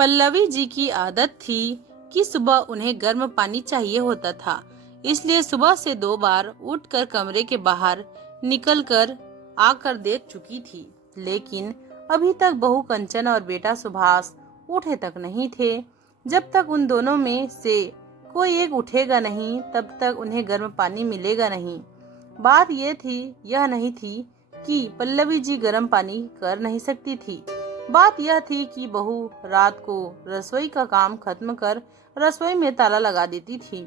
पल्लवी जी की आदत थी कि सुबह उन्हें गर्म पानी चाहिए होता था, इसलिए सुबह से 2 बार उठकर कमरे के बाहर निकलकर आकर देख चुकी थी। लेकिन अभी तक बहू कंचन और बेटा सुभाष उठे तक नहीं थे। जब तक उन दोनों में से कोई एक उठेगा नहीं, तब तक उन्हें गर्म पानी मिलेगा नहीं। बात यह नहीं थी कि पल्लवी जी गर्म पानी कर नहीं सकती थी। बात यह थी कि बहू रात को रसोई का काम खत्म कर रसोई में ताला लगा देती थी।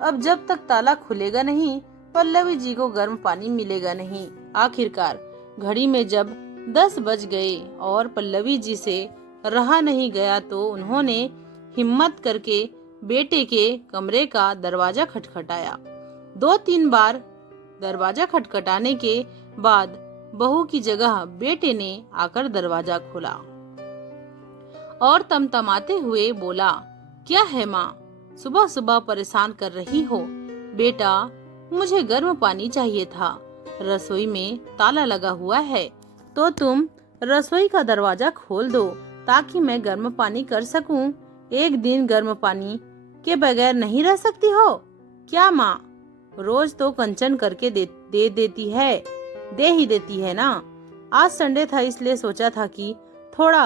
अब जब तक ताला खुलेगा नहीं, पल्लवी जी को गर्म पानी मिलेगा नहीं। आखिरकार घड़ी में जब 10 बज गए और पल्लवी जी से रहा नहीं गया, तो उन्होंने हिम्मत करके बेटे के कमरे का दरवाजा खटखटाया। 2-3 बार दरवाजा खटखटाने के बाद बहू की जगह बेटे ने आकर दरवाजा खोला और तमतमाते हुए बोला, क्या है माँ, सुबह सुबह परेशान कर रही हो? बेटा, मुझे गर्म पानी चाहिए था। रसोई में ताला लगा हुआ है, तो तुम रसोई का दरवाजा खोल दो ताकि मैं गर्म पानी कर सकूं। एक दिन गर्म पानी के बगैर नहीं रह सकती हो क्या माँ? रोज तो कंचन करके दे देती है ना। आज संडे था, इसलिए सोचा था कि थोड़ा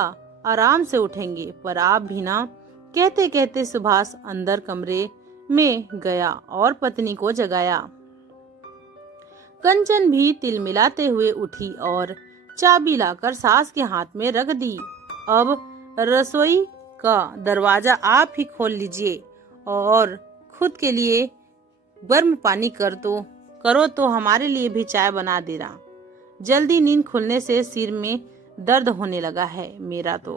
आराम से उठेंगे, पर आप भी ना। कहते कहते सुभाष अंदर कमरे में गया और पत्नी को जगाया। कंचन भी तिलमिलाते हुए उठी और चाबी लाकर सास के हाथ में रख दी। अब रसोई का दरवाजा आप ही खोल लीजिए और खुद के लिए गर्म पानी करो तो हमारे लिए भी चाय बना देना। जल्दी नींद खुलने से सिर में दर्द होने लगा है मेरा तो।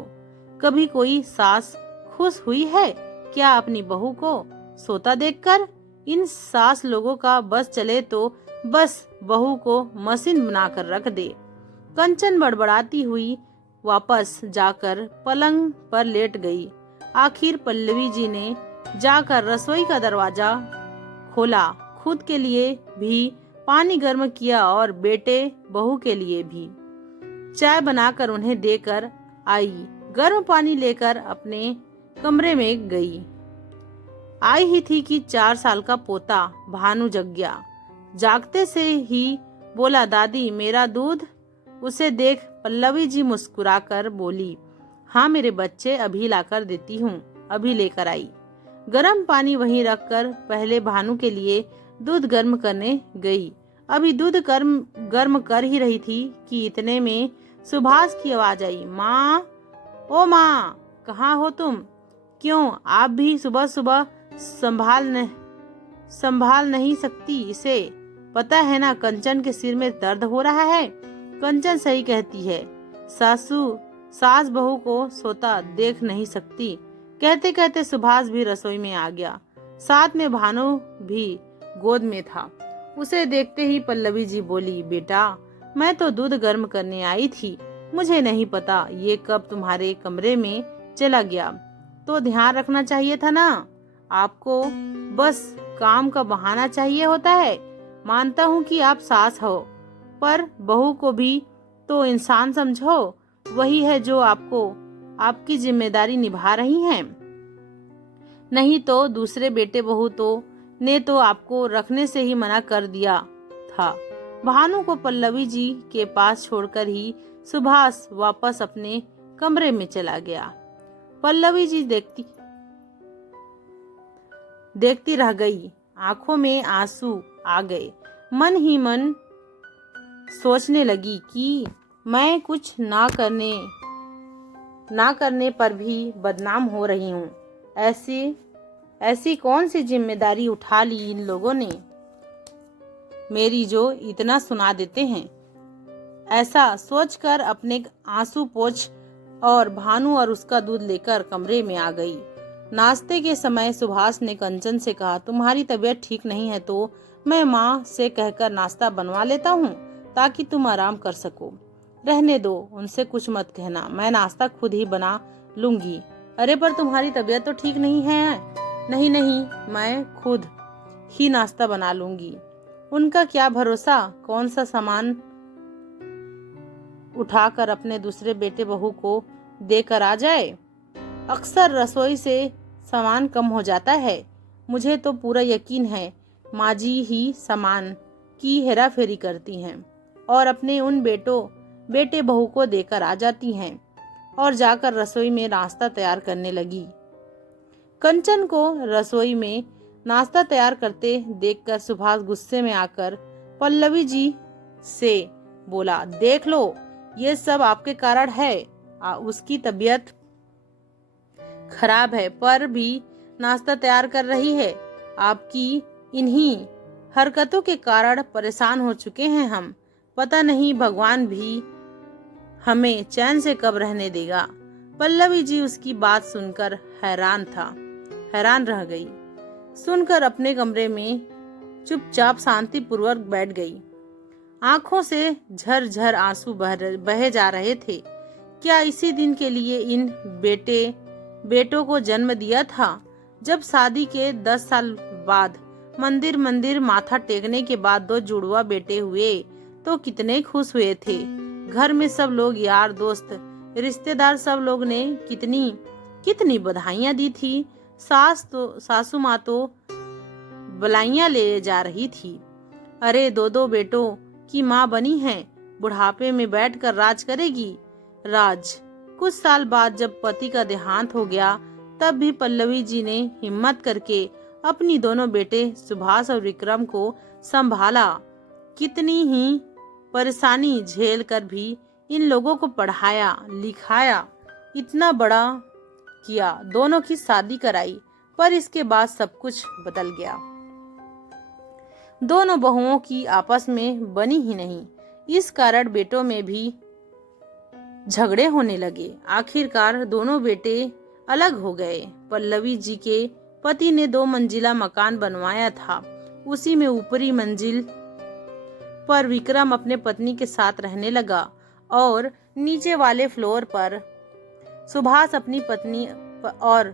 कभी कोई सास खुश हुई है क्या अपनी बहू को सोता देखकर? इन सास लोगों का बस चले तो बस बहू को मशीन बनाकर रख दे। कंचन बड़बड़ाती हुई वापस जाकर पलंग पर लेट गई। आखिर पल्लवी जी ने जाकर रसोई का दरवाजा खोला, खुद के लिए भी पानी गर्म किया और बेटे बहू के लिए भी चाय बनाकर उन्हें देकर आई। गर्म पानी लेकर अपने कमरे में गई। आई ही थी कि 4 साल का पोता भानु जग गया। जागते से ही बोला, दादी मेरा दूध। उसे देख पल्लवी जी मुस्कुराकर बोली, हाँ मेरे बच्चे, अभी लाकर देती हूँ। अभी लेकर आई। गर्म पानी वहीं रखकर पहले भानु के लिए दूध गर्म करने गई। अभी दूध गर्म कर ही रही थी कि इतने में सुभाष की आवाज आई, माँ, ओ माँ, कहाँ हो तुम? क्यों, आप भी सुबह सुबह संभाल नहीं सकती इसे? पता है ना कंचन के सिर में दर्द हो रहा है। कंचन सही कहती है, सास बहू को सोता देख नहीं सकती। कहते कहते सुभाष भी रसोई में आ गया। साथ में भानु भी गोद में था। उसे देखते ही पल्लवी जी बोली, बेटा, मैं तो दूध गर्म करने आई थी, मुझे नहीं पता ये कब तुम्हारे कमरे में चला गया। तो ध्यान रखना चाहिए था ना। आपको बस काम का बहाना चाहिए होता है। मानता हूँ कि आप सास हो, पर बहू को भी तो इंसान समझो। वही है जो आपकी जिम्मेदारी निभा रही हैं। नहीं तो दूसरे बेटे बहू ने तो आपको रखने से ही मना कर दिया था। भानु को पल्लवी जी के पास छोड़कर ही सुभाष वापस अपने कमरे में चला गया। पल्लवी जी देखती रह गई। आंखों में आंसू आ गए। मन ही मन सोचने लगी कि मैं कुछ ना करने पर भी बदनाम हो रही हूँ। ऐसी कौन सी जिम्मेदारी उठा ली इन लोगों ने मेरी, जो इतना सुना देते हैं। ऐसा सोचकर अपने आंसू पोंछ और भानु और उसका दूध लेकर कमरे में आ गई। नाश्ते के समय सुभाष ने कंचन से कहा, तुम्हारी तबीयत ठीक नहीं है तो मैं माँ से कहकर नाश्ता बनवा लेता हूँ ताकि तुम आराम कर सको। रहने दो, उनसे कुछ मत कहना, मैं नाश्ता खुद ही बना लूंगी। अरे पर तुम्हारी तबीयत तो ठीक नहीं है। नहीं, मैं खुद ही नाश्ता बना लूंगी। उनका क्या भरोसा कौन सा सामान उठाकर अपने दूसरे बेटे बहू को देकर आ जाए। अक्सर रसोई से सामान कम हो जाता है। मुझे तो पूरा यकीन है माँ जी ही सामान की हेरा फेरी करती हैं और अपने उन बेटे बहू को देकर आ जाती हैं और जाकर रसोई में नाश्ता तैयार करने लगी। कंचन को रसोई में नाश्ता तैयार करते देखकर सुभाष गुस्से में आकर पल्लवी जी से बोला, देख लो, ये सब आपके कारण है। उसकी तबीयत खराब है पर भी नाश्ता तैयार कर रही है। आपकी इन्हीं हरकतों के कारण परेशान हो चुके हैं हम। पता नहीं भगवान भी हमें चैन से कब रहने देगा। पल्लवी जी उसकी बात सुनकर हैरान रह गई। सुनकर अपने कमरे में चुपचाप शांतिपूर्वक बैठ गई। आंखों से झरझर आंसू बहे जा रहे थे। क्या इसी दिन के लिए इन बेटों को जन्म दिया था? जब शादी के 10 साल बाद मंदिर माथा टेकने के बाद 2 जुड़वा बेटे हुए तो कितने खुश हुए थे। घर में सब लोग, यार दोस्त, रिश्तेदार, सब लोग ने कितनी बधाइयां दी थी। सासू माँ तो बलाइयां ले जा रही थी। अरे 2 बेटों की माँ बनी है, बुढ़ापे में बैठकर राज करेगी। कुछ साल बाद जब पति का देहांत हो गया तब भी पल्लवी जी ने हिम्मत करके अपनी दोनों बेटे सुभाष और विक्रम को संभाला। कितनी ही परेशानी झेल कर भी इन लोगों को पढ़ाया लिखाया, इतना बड़ा किया, दोनों की शादी कराई। पर इसके बाद सब कुछ बदल गया। दोनों बहुओं की आपस में बनी ही नहीं। इस कारण बेटों में भी झगड़े होने लगे। आखिरकार दोनों बेटे अलग हो गए। पल्लवी जी के पति ने 2 मंजिला मकान बनवाया था। उसी में ऊपरी मंजिल पर विक्रम अपने पत्नी के साथ रहने लगा और नीचे वाले फ्लोर पर सुभाष अपनी पत्नी और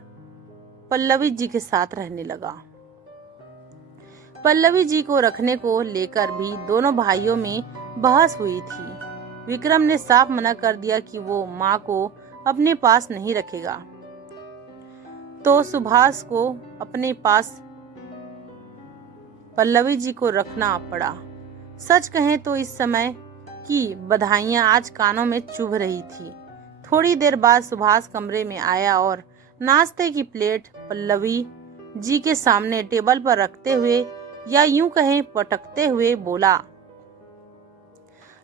पल्लवी जी के साथ रहने लगा। पल्लवी जी को रखने को लेकर भी दोनों भाइयों में बहस हुई थी। विक्रम ने साफ मना कर दिया कि वो माँ को अपने पास नहीं रखेगा, तो सुभाष को अपने पास पल्लवी जी को रखना पड़ा। सच कहें तो इस समय की बधाइयां आज कानों में चुभ रही थी। थोड़ी देर बाद सुभाष कमरे में आया और नाश्ते की प्लेट पल्लवी जी के सामने टेबल पर रखते हुए, या यूं कहें पटकते हुए बोला,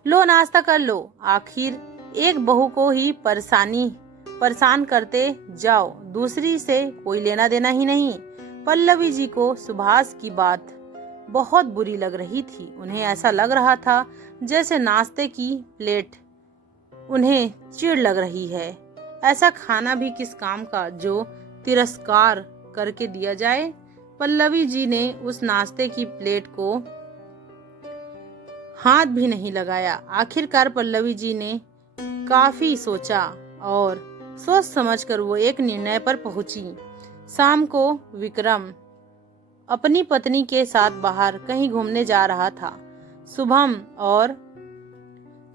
लो नाश्ता कर लो। आखिर एक बहू को ही परेशान करते जाओ, दूसरी से कोई लेना देना ही नहीं। पल्लवी जी को सुभाष की बात बहुत बुरी लग रही थी। उन्हें ऐसा लग रहा था जैसे नाश्ते की प्लेट उन्हें चिढ़ लग रही है। ऐसा खाना भी किस काम का जो तिरस्कार करके दिया जाए। पल्लवी जी ने उस नाश्ते की प्लेट को हाथ भी नहीं लगाया। आखिरकार पल्लवी जी ने काफी सोचा और सोच समझकर वो एक निर्णय पर पहुंची। शाम को विक्रम अपनी पत्नी के साथ बाहर कहीं घूमने जा रहा था। शुभम और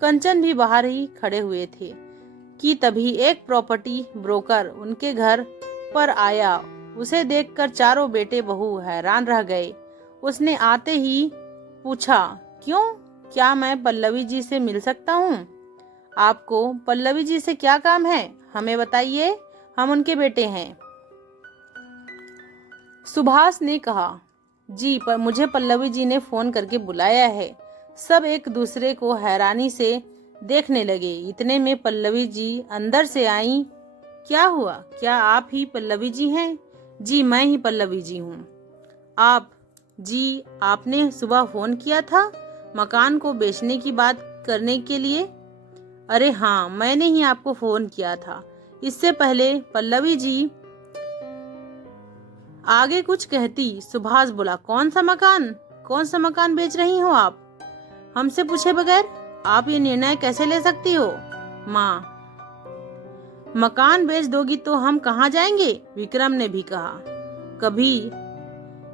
कंचन भी बाहर ही खड़े हुए थे कि तभी एक प्रॉपर्टी ब्रोकर उनके घर पर आया। उसे देखकर चारों बेटे बहू हैरान रह गए। उसने आते ही पूछा, क्यों, क्या मैं पल्लवी जी से मिल सकता हूँ? आपको पल्लवी जी से क्या काम है, हमें बताइए, हम उनके बेटे हैं। सुभाष ने कहा, जी पर मुझे पल्लवी जी ने फोन करके बुलाया है। सब एक दूसरे को हैरानी से देखने लगे। इतने में पल्लवी जी अंदर से आई। क्या हुआ, क्या आप ही पल्लवी जी हैं? जी मैं ही पल्लवी जी हूँ। आप जी, आपने सुबह फोन किया था मकान को बेचने की बात करने के लिए? अरे हाँ, मैंने ही आपको फोन किया था। इससे पहले पल्लवी जी आगे कुछ कहती, सुभाष बोला, कौन सा मकान बेच रही हो आप? हमसे पूछे बगैर आप ये निर्णय कैसे ले सकती हो? माँ, मकान बेच दोगी तो हम कहाँ जाएंगे? विक्रम ने भी कहा, कभी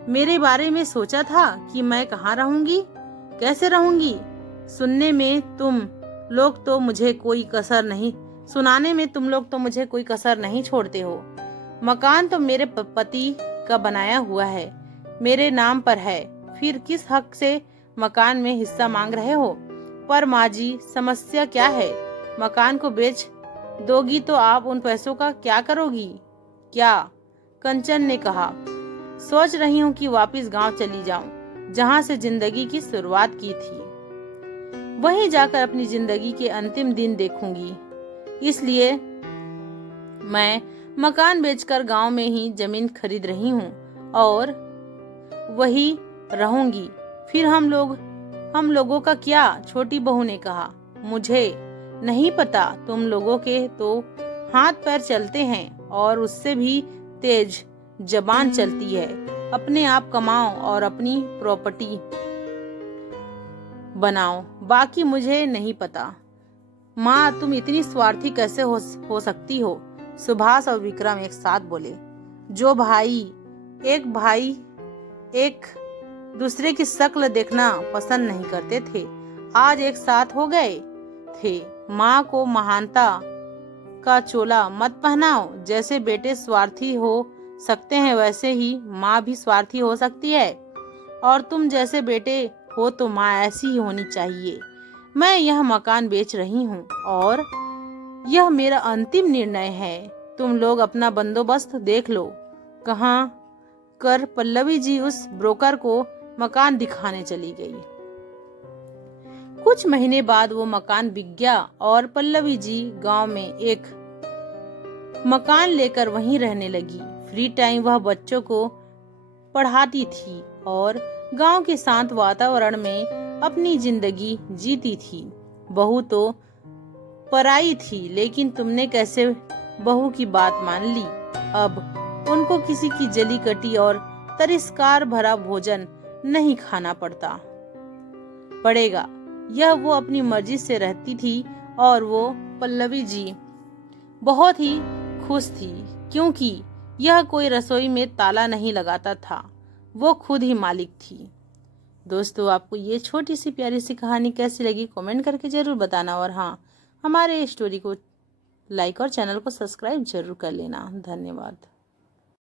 मेरे बारे में सोचा था कि मैं कहाँ रहूंगी, कैसे रहूंगी? सुनने में तुम लोग तो मुझे कोई कसर नहीं सुनाने में तुम लोग तो मुझे कोई कसर नहीं छोड़ते हो। मकान तो मेरे पति का बनाया हुआ है, मेरे नाम पर है, फिर किस हक से मकान में हिस्सा मांग रहे हो? पर माँ जी, समस्या क्या है? मकान को बेच दोगी तो आप उन पैसों का क्या करोगी? क्या? कंचन ने कहा, सोच रही हूँ कि वापस गांव चली जाऊं, जहां से जिंदगी की शुरुआत की थी। वहीं जाकर अपनी जिंदगी के अंतिम दिन देखूंगी। इसलिए मैं मकान बेचकर गांव में ही जमीन खरीद रही हूँ और वही रहूंगी। फिर हम लोगों का क्या? छोटी बहू ने कहा, मुझे नहीं पता, तुम लोगों के तो हाथ पैर चलते हैं और उससे भी तेज जबान चलती है। अपने आप कमाओ और अपनी प्रॉपर्टी बनाओ, बाकी मुझे नहीं पता। माँ, तुम इतनी स्वार्थी कैसे हो सकती हो? सुभाष और विक्रम एक साथ बोले। जो भाई एक दूसरे की शक्ल देखना पसंद नहीं करते थे, आज एक साथ हो गए थे। माँ को महानता का चोला मत पहनाओ। जैसे बेटे स्वार्थी हो सकते हैं, वैसे ही माँ भी स्वार्थी हो सकती है। और तुम जैसे बेटे हो तो माँ ऐसी ही होनी चाहिए। मैं यह मकान बेच रही हूँ और यह मेरा अंतिम निर्णय है। तुम लोग अपना बंदोबस्त देख लो। कहाँ कर पल्लवी जी उस ब्रोकर को मकान दिखाने चली गई। कुछ महीने बाद वो मकान बिक गया और पल्लवी जी गांव में एक मकान लेकर वहीं रहने लगी। फ्री टाइम वह बच्चों को पढ़ाती थी और गांव के शांत वातावरण में अपनी जिंदगी जीती थी। बहू तो पराई थी, लेकिन तुमने कैसे बहू की बात मान ली? अब उनको किसी की जली कटी और तिरस्कार भरा भोजन नहीं खाना पड़ेगा। यह वो अपनी मर्जी से रहती थी और वो पल्लवी जी बहुत ही खुश थी, क्योंकि यह कोई रसोई में ताला नहीं लगाता था, वो खुद ही मालिक थी। दोस्तों, आपको ये छोटी सी प्यारी सी कहानी कैसी लगी कमेंट करके जरूर बताना। और हाँ, हमारे स्टोरी को लाइक और चैनल को सब्सक्राइब जरूर कर लेना। धन्यवाद।